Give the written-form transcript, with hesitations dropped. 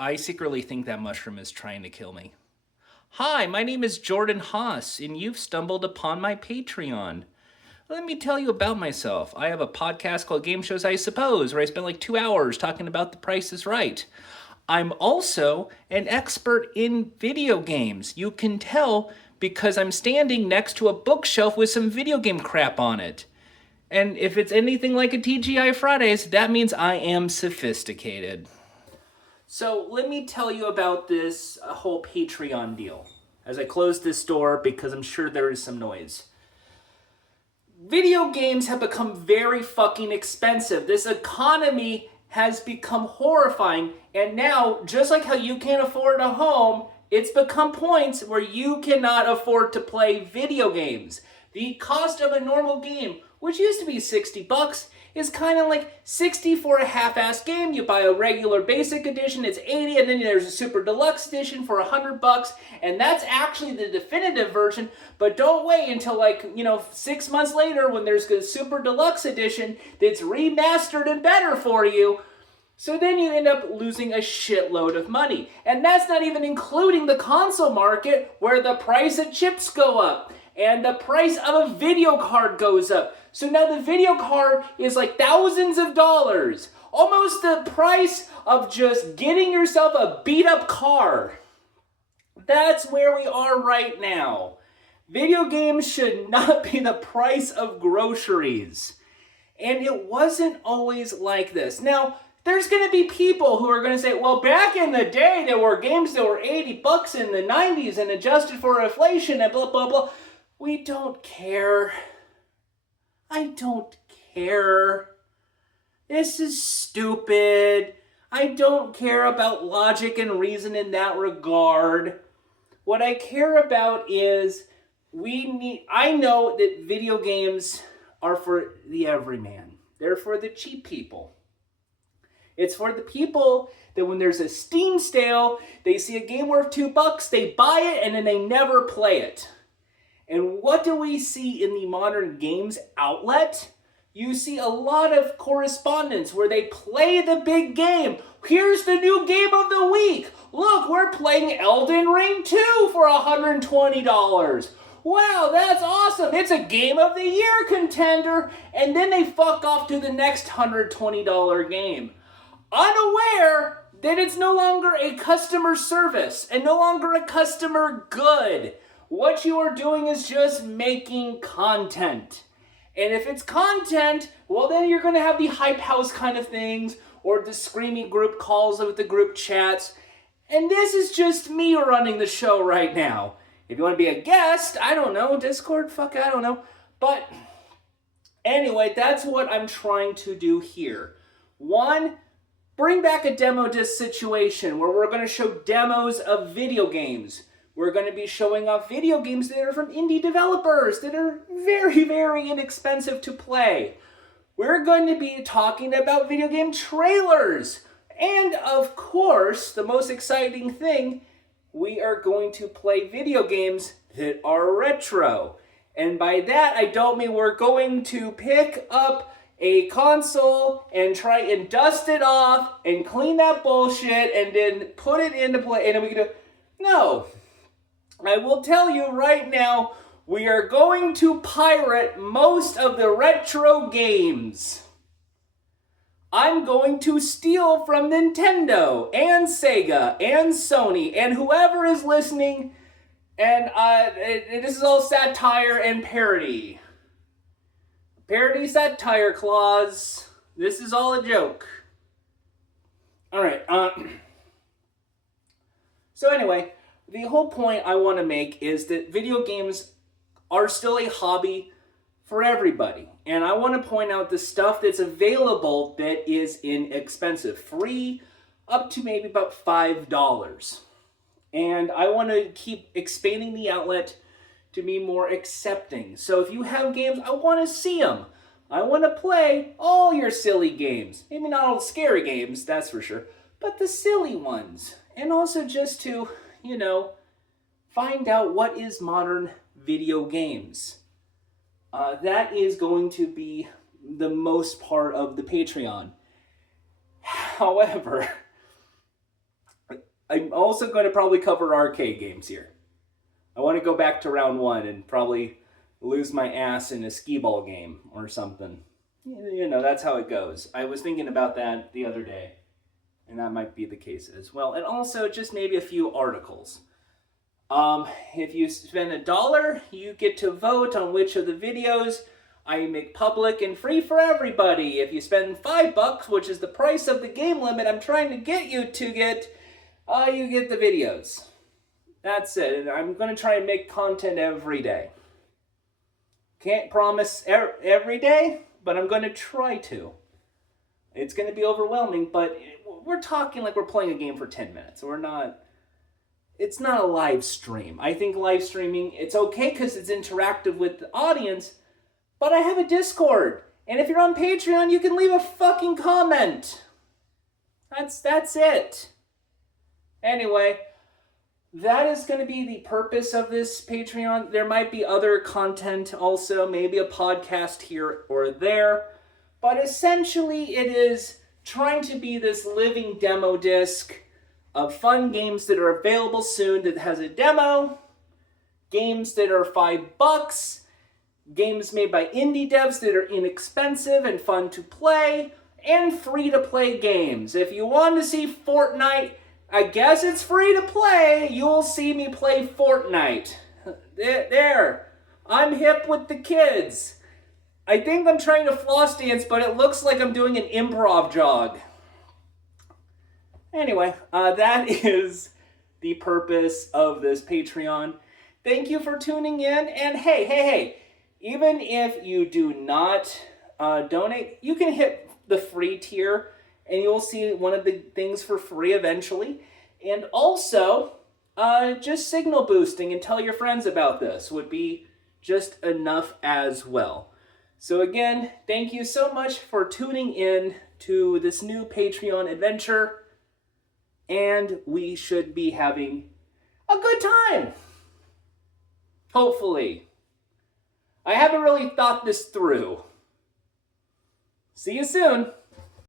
I secretly think that mushroom is trying to kill me. Hi, my name is Jordan Haas, and you've stumbled upon my Patreon. Let me tell you about myself. I have a podcast called Game Shows I Suppose, where I spend like 2 hours talking about The Price is Right. I'm also an expert in video games. You can tell because I'm standing next to a bookshelf with some video game crap on it. And if it's anything like a TGI Fridays, that means I am sophisticated. So let me tell you about this whole Patreon deal as I close this door because I'm sure there is some noise. Video games have become very fucking expensive. This economy has become horrifying, and now, just like how you can't afford a home, it's become points where you cannot afford to play video games. The cost of a normal game, which used to be $60, is kind of like 60 for a half-ass game. You buy a regular basic edition, it's 80, and then there's a super deluxe edition for $100, and that's actually the definitive version. But don't wait until 6 months later when there's a super deluxe edition that's remastered and better for you. So then you end up losing a shitload of money. And that's not even including the console market where the price of chips go up and the price of a video card goes up. So now the video card is like thousands of dollars. Almost the price of just getting yourself a beat up car. That's where we are right now. Video games should not be the price of groceries. And it wasn't always like this. Now, there's going to be people who are going to say, well, back in the day, there were games that were $80 in the 90s and adjusted for inflation and blah, blah, blah. We don't care. I don't care. This is stupid. I don't care about logic and reason in that regard. What I care about is I know that video games are for the everyman. They're for the cheap people. It's for the people that when there's a Steam sale, they see a game worth $2, they buy it, and then they never play it. And what do we see in the modern games outlet? You see a lot of correspondence where they play the big game. Here's the new game of the week. Look, we're playing Elden Ring 2 for $120. Wow, that's awesome. It's a Game of the Year contender. And then they fuck off to the next $120 game, unaware that it's no longer a customer service and no longer a customer good. What you are doing is just making content. And if it's content, well, then you're going to have the hype house kind of things or the screaming group calls with the group chats. And this is just me running the show right now. If you want to be a guest, I don't know, Discord, I don't know. But anyway, that's what I'm trying to do here. One, bring back a demo disc situation where we're going to show demos of video games. We're going to be showing off video games that are from indie developers that are very, very inexpensive to play. We're going to be talking about video game trailers. And of course, the most exciting thing, we are going to play video games that are retro. And by that, I don't mean we're going to pick up a console and try and dust it off and clean that bullshit and then put it into play. And then we can do... No. I will tell you right now, we are going to pirate most of the retro games. I'm going to steal from Nintendo and Sega and Sony and whoever is listening, and this is all satire and parody. Parody satire clause. This is all a joke. Alright, so anyway, the whole point I want to make is that video games are still a hobby for everybody. And I want to point out the stuff that's available that is inexpensive. Free up to maybe about $5. And I want to keep expanding the outlet to be more accepting. So if you have games, I want to see them. I want to play all your silly games. Maybe not all the scary games, that's for sure. But the silly ones. And also just to, find out what is modern video games. That is going to be the most part of the Patreon. However, I'm also going to probably cover arcade games here. I want to go back to round one and probably lose my ass in a skee-ball game or something. You know, that's how it goes. I was thinking about that the other day, and that might be the case as well. And also just maybe a few articles. If you spend $1, you get to vote on which of the videos I make public and free for everybody. If you spend $5, which is the price of the game limit I'm trying to get you to get, you get the videos. That's it. And I'm going to try and make content every day. Can't promise every day, but I'm going to try to. It's going to be overwhelming, but we're talking like we're playing a game for 10 minutes. It's not a live stream. I think live streaming, it's okay because it's interactive with the audience, but I have a Discord. And if you're on Patreon, you can leave a fucking comment. That's it. Anyway, that is going to be the purpose of this Patreon. There might be other content also, maybe a podcast here or there. But essentially, it is trying to be this living demo disc of fun games that are available soon that has a demo, games that are $5, games made by indie devs that are inexpensive and fun to play, and free-to-play games. If you want to see Fortnite, I guess it's free to play. You'll see me play Fortnite. There. I'm hip with the kids. I think I'm trying to floss dance, but it looks like I'm doing an improv jog. Anyway, that is the purpose of this Patreon. Thank you for tuning in. And hey, even if you do not donate, you can hit the free tier and you'll see one of the things for free eventually. And also, just signal boosting and tell your friends about this would be just enough as well. So again, thank you so much for tuning in to this new Patreon adventure. And we should be having a good time. Hopefully. I haven't really thought this through. See you soon.